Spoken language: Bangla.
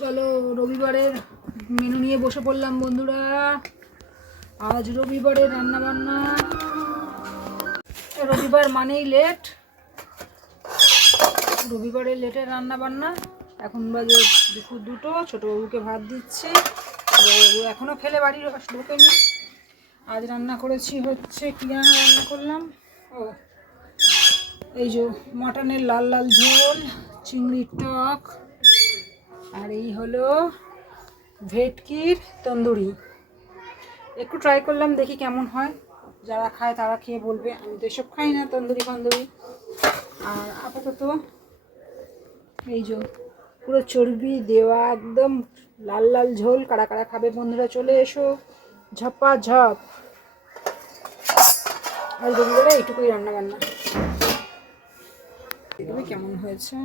চলো, রবিবারের মেনু নিয়ে বসে পড়লাম বন্ধুরা। আজ রবিবারের রান্না বান্না রবিবার মানেই লেট রবিবারে লেটের রান্না বান্না এখন বাজে দুপুর দুটো, ছোটোবাবুকে ভাত দিচ্ছে। বড়বাবু এখনও খেলে বাড়ির ঢোকেনি। আজ রান্না করেছি হচ্ছে কী রান্না রান্না করলাম? ও, এই যে মটনের লাল লাল ঝোল, চিংড়ির টক। আর এই হলো ভেটকির তন্দুরি। একটু ট্রাই করলাম, দেখি কেমন হয়। যারা খায় তারা খেয়ে বলবে, আমি তো এসব খাই না তন্দুরি ফন্দুরি। আর আপাতত এই যে পুরো চর্বি দেওয়া একদম লাল লাল ঝোল, কারা কারা খাবে বন্ধুরা চলে এসো। ঝপা ঝপ আর রবিবারে এইটুকুই রান্না বান্না দেখবে কেমন হয়েছে।